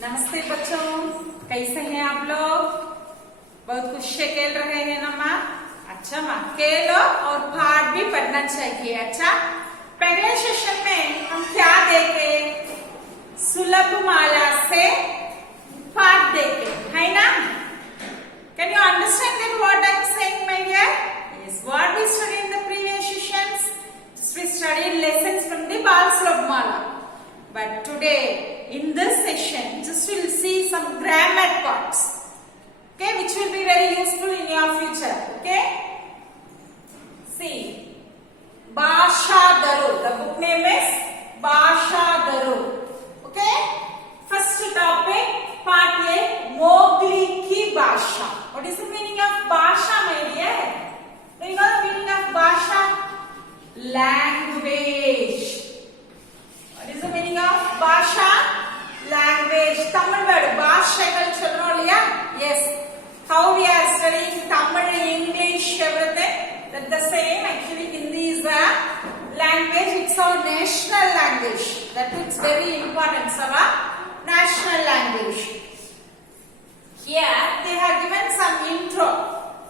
नमस्ते बच्चों, कैसे हैं आप लोग? बहुत खुश से खेल रहे हैं ना माँ? अच्छा माँ, खेलो और पाठ भी पढ़ना चाहिए। अच्छा, पहले सेशन में हम क्या देखे? सुलभ माला से पाठ देखे, है ना? Can you understand that what I'm saying, my dear? Yes, what we studied in the previous sessions? We studied lessons from the Bal Sulabh Mala. But today, in this session, just we'll see some grammar parts, okay, which will be very useful in your future, okay? See, Bhasha Daru, the book name is Bhasha Daru, okay? First topic, part A, Mowgli ki Bhasha. What is the meaning of Bhasha, my dear? Do you know the meaning of Bhasha? Language. What is the meaning of Bhasha? Language. Tamil word. Bhashagal children, yeah? Yes. How we are studying Tamil, English, everything. That's the same. Actually, Hindi is a language. It's our national language. That is very important. It's our national language. Here, they have given some intro.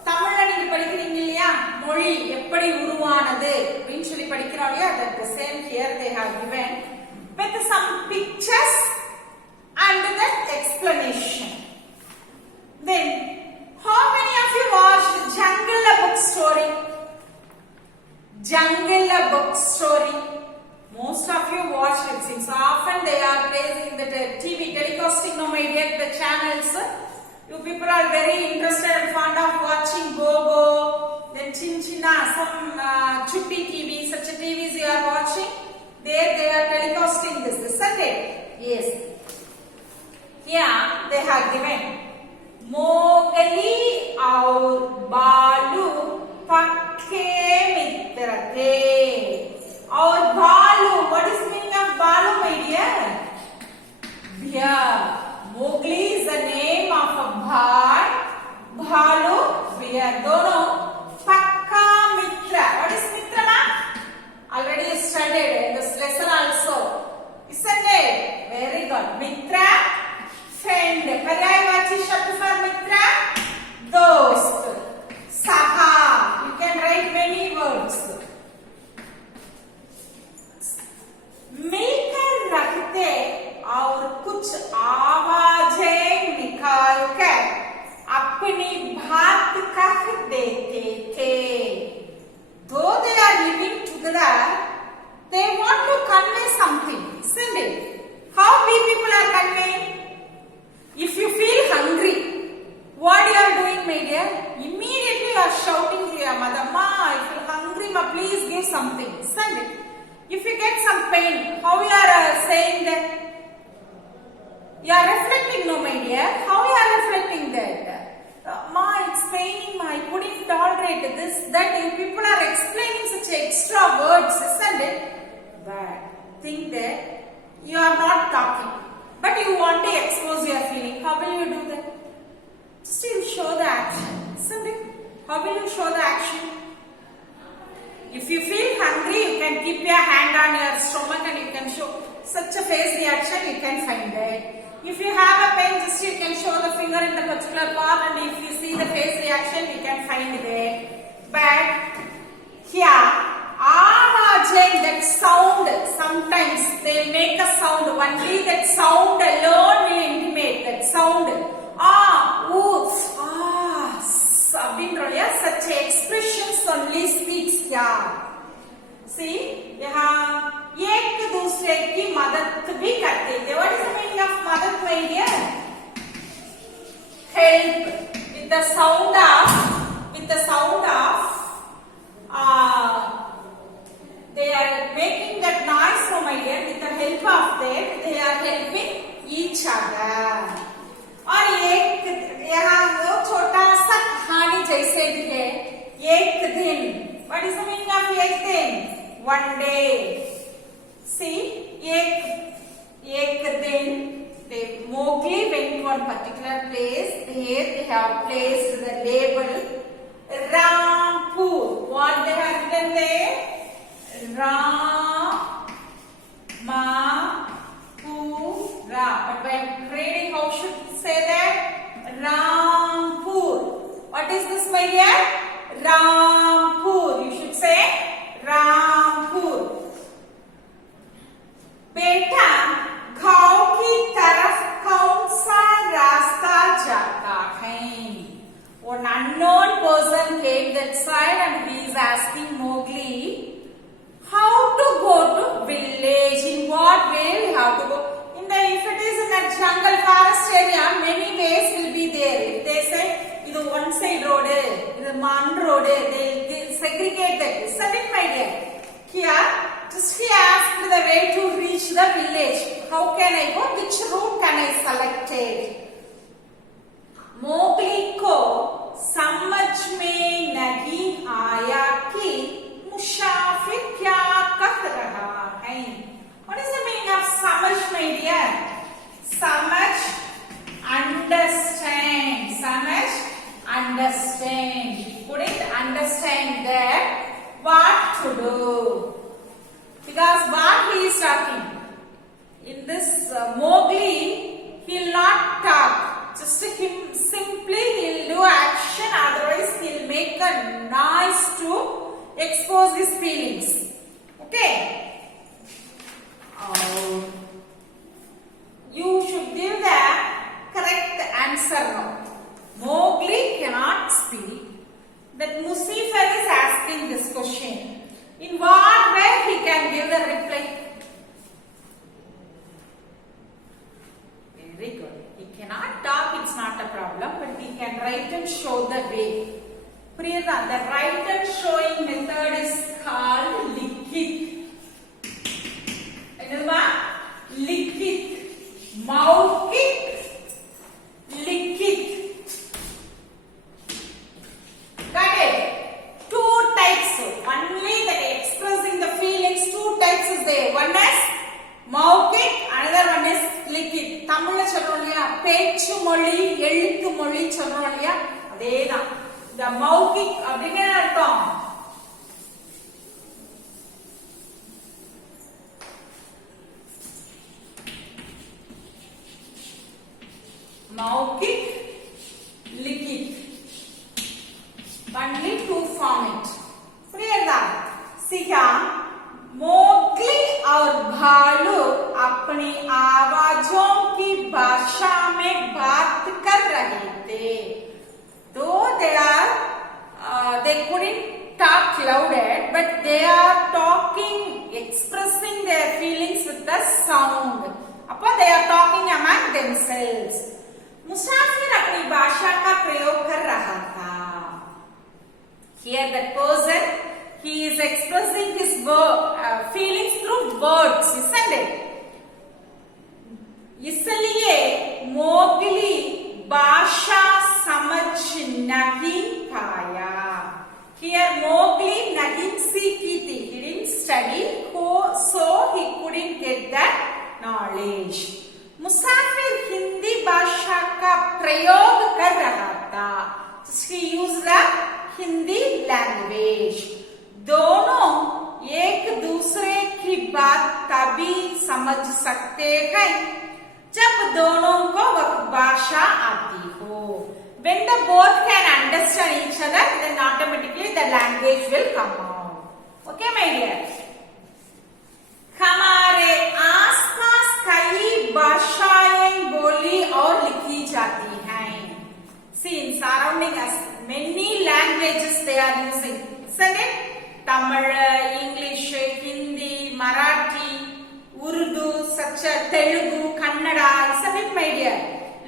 தமிழ்ல நீங்க படிக்கிறீங்க இல்லையா, மொழி எப்படி உருவானது அப்படின்னு சொல்லி படிக்கிறோம் இல்லையா, that the same here they have given with some pictures and the explanation. Then, how many of you watched Jungle Book Story? Jungle Book Story. Most of you watched it since often they are placing the TV telecasting no media the channels. You people are very interested and fond of watching Bobo, then Chinchina, some Chutti TV, such a TVs you are watching. There they are telecasting this, isn't it? Yes. Here they have given Mowgli और बालू पक्के मित्र थे. और बालू, what is the meaning of बालू, my dear? Bear. Mowgli is the name of a bird. Bhalu, bear. दोनों पक्का मित्र. What is mitra, ma? Already studied in this lesson also. Isn't it? Very good. Mitra, friend. पर्यायवाची शब्द for mitra, दोस्त. Saha. You can write many words. मिलकर रखते और कुछ आवाजें निकाल कर अपनी बात कह देते थे. Though they are living together, they want to convey something, isn't it? How we people are conveying? If you feel hungry, what you are doing, my dear? Immediately you are shouting to your mother, "Ma, I feel hungry, ma, please give something," isn't it? If you get some pain, how you are saying that? You are reflecting, no, my dear. How you are reflecting that? Ma, it's paining, ma, I couldn't tolerate this, that. You people are explaining such extra words, isn't it? But think that you are not talking, but you want to expose your feeling. How will you do that? Just you show the action, isn't it? How will you show the action? If you feel hungry, you can keep your hand on your stomach and you can show such a face reaction, you can find that. If you have a pain, just you can show the finger in the particular part, and if you see the face reaction, you can find that. But here, awajen, that sound, sometimes they make a sound, only that sound alone will intimate that sound. Oof, such expressions only speaks here. See, यहाँ एक दूसरे की मदद भी करते थे. What is the meaning of मदद, my dear? Help. With the sound of they are making that noise, so my dear, with the help of that they are helping each other. और यहाँ वो छोटा सा कहानी जैसे भी है, एक दिन. What is the meaning of एक दिन? One day. See, एक दिन, Mowgli went to one particular place. There they have placed the label Rampur. What they have written there? Ram, Ma, Pu, Ra. But when reading Rampur. You should say Rampur. बेटा गांव की तरफ कौन सा रास्ता जाता है? An unknown person came that side and he is asking Mowgli how to go to village. In what way we have to go? If it is in a jungle forest area, many ways will be there. If they say this is one side road, this is one road, they segregate that. Isn't it, my dear? Here, just he asked the way to reach the village. How can I go? Which route can I select it? Mowgli को समझ में नहीं आया कि मुसाफिर क्या कह रहा है. What is the meaning of समझ, my dear? समझ, understand. समझ, understand. Couldn't understand that what to do. Because what he is talking in this Mowgli, he will not talk. Just him simply he'll do action, otherwise he'll make a noise to expose his feelings. Okay? You should give the correct answer now. Mowgli cannot speak. That Muzaffar is asking this question. In what way he can give the reply? Very good. He cannot talk, it's not a problem, but he can write and show the way. Priyada, the write and showing method is called likit. Another one, likit. Maukik, likit. Got it? Two types. Only that expressing the feelings, two types is there. One is Maukik, another one is likit. தமிழ்ல சொல்றோம் இல்லையா, பேச்சு மொழி எழுத்து மொழி சொல்றோம் இல்லையா, அதேதான். இந்த மௌகிக் அப்படின்னு அர்த்தம். மௌகிக், லிகித். Only two format. புரியுதா? सिया मोगली और भालू अपनी आवाजों की भाषा में बात कर रहे थे. Though they couldn't talk louder, but they are talking, expressing their feelings with the sound. Appa they are talking among themselves. मुसाफिर अपनी भाषा का प्रयोग कर रहा था. Here that person, he is expressing his feelings through words, isn't it? इसलिए Mowgli भाषा समझ नहीं पाया. Here Mowgli नहीं सीखी थी. He didn't study, so he couldn't get that knowledge. मुसाफिर हिंदी भाषा का प्रयोग कर रहा था. He used the Hindi language. दोनों एक दूसरे की बात तभी समझ सकते हैं जब दोनों को वह भाषा आती हो. When the both can understand each other, then automatically the language will come out. Okay, my dear. हमारे आसपास कई भाषाएं बोली और लिखी जाती हैं. See, in surrounding us, many languages they are using. Isn't it? Tamil, English, Hindi, Marathi, Urdu, such as Telugu, Kannada. Isn't it, my dear?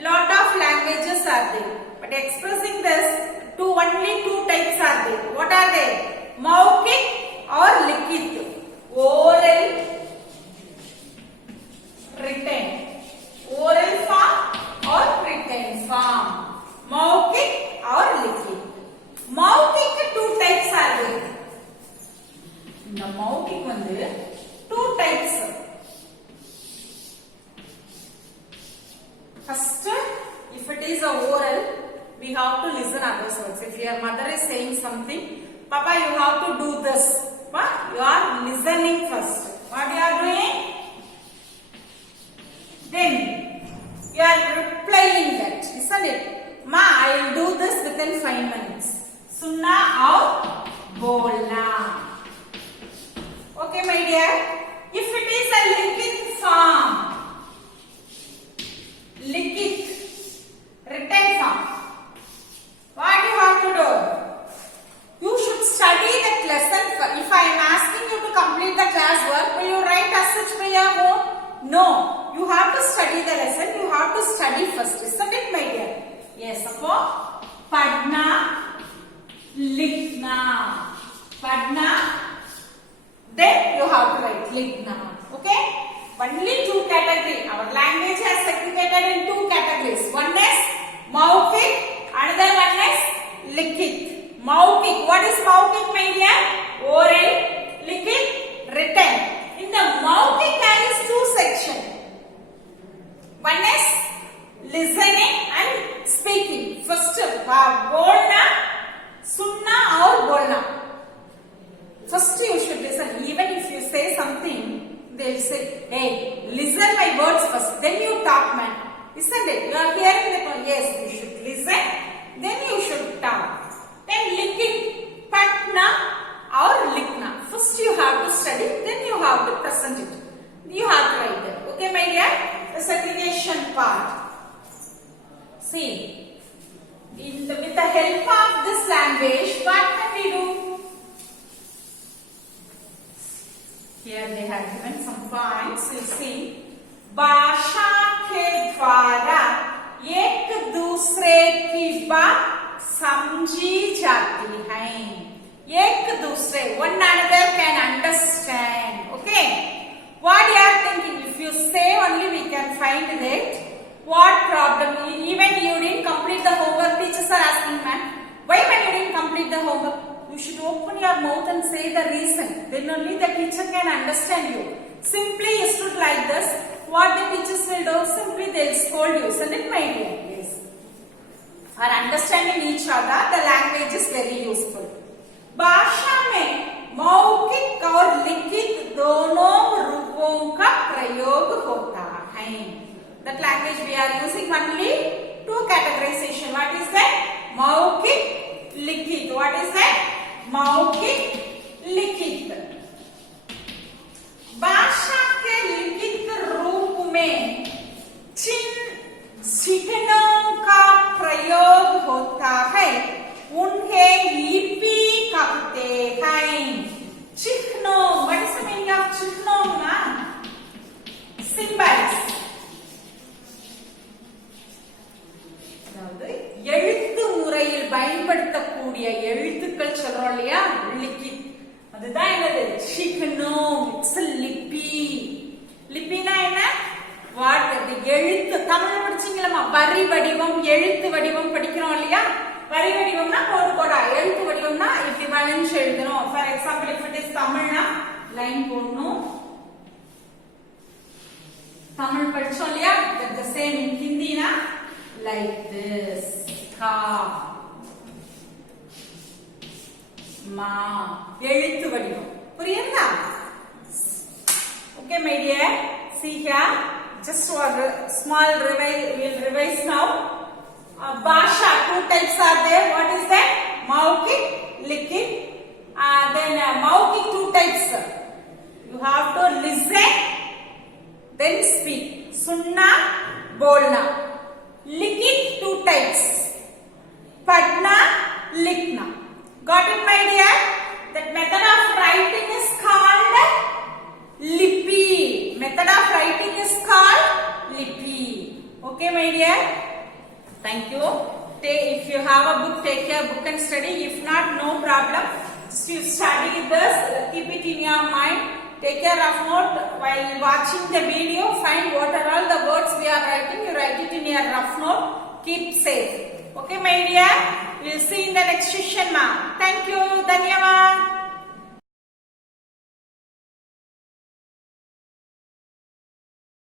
Lot of languages are there. But expressing this, only two types are there. What are they? Maukik or likit. Oral, written. Oral form or written form. Maukik or likit. Maukik two types are there. The Maukik வந்து two types. First, if it is a oral, we have to listen others words. If your mother is saying something, Papa, you have to do this. But you are listening first. What you are doing? Then you are replying that. Isn't it? Ma, I will do this within 5 minutes. Sunna or बोलना. Okay, my dear. If it is a लिखित form, लिखित, written form, what you have to do? You should study that lesson. If I am asking you to complete the class work, will you write as such for your home? No. You have to study the lesson. You have to study first. Isn't it, my dear? Yes. So, पढ़ना, लिखना, पढ़ना. Then you have to write लिखना. Okay? Only two categories. Our language has segregated in two categories. One is मौखिक, another one is लिखित. मौखिक. What is मौखिक, my dear? Oral. लिखित, written. In the मौखिक there is two sections. One is listening and speaking. First, बोलना, सुनना और बोलना. First you should listen. Even if you say something, they will say, hey, listen my words first. Then you talk, man. Isn't it? You are hearing the point. Yes, you should listen. Then you should talk. Then लिखित, पढ़ना और लिखना. First you have to study. Then you have to present it. You have to write it. Okay, my dear? The segregation part. See, with the help of this language, what can we do? Here they have given some points. You see, भाषा के द्वारा एक दूसरे की बात समझी जाती है. एक दूसरे, one another can understand. Okay? What you are thinking? If you say only, we can find that. What problem? Even you didn't complete the homework. Teachers are asking, man, why when you didn't complete the homework? You should open your mouth and say the reason. Then only the teacher can understand you. Simply you stood like this. What the teachers will do? Simply they will scold you. Isn't it, my dear? Yes. For understanding each other, the language is very useful. भाषा में मौखिक और लिखित दोनों रूपों का प्रयोग होता है. That language we are using only two categorization. What is that? मौखिक, लिखित. What is that? मौखिक, लिखित. भाषा के लिखित रूप में चिन्हों का प्रयोग होता है. उन्हें लिपि कहते हैं. चिन्हों. What is the meaning of चिन्हों? Symbols. அதாவது எழுத்து முறையில் பயன்படுத்தக்கூடிய எழுத்துக்கள் சொல்றோம் இல்லையா, லிக்கித். அதுதான் என்னது? சிக்னோம். இட்ஸ் லிபி. லிபினா என்ன? வாட்? எழுத்து. தமிழ் படிச்சீங்களா? வரி வடிவம், எழுத்து வடிவம் படிக்கிறோம் இல்லையா? வரி வடிவம்னா கோடு கோடா, எழுத்து வடிவம்னா இப்படி வளைஞ்சு எழுதணும். For example, if it is தமிழ்னா லைன் போடணும். தமிழ் படிச்சோம் இல்லையா? the same in Hindi na like this. ka ma எழுத்து வடிவம். புரியுதா? Okay, my dear. See here, just for small revise, we'll revise now. Bhasha, two types are there. What is that? Maukik, Likit. Then Maukik, two types. You have to listen, then speak. Sunna, bolna. Likit, two types. Padna, likna. Got it, my dear? That method of writing is called lipi. Method of writing is called lipi. Okay, my dear? Thank you. If you have a book, take your book and study. If not, no problem. Just you study this, keep it in your mind. Take your rough note while watching the video. Find what are all the words we are writing. You write it in your rough note. Keep safe. Okay, my dear? We'll see in the next session, ma'am. Thank you. Dhanyavad.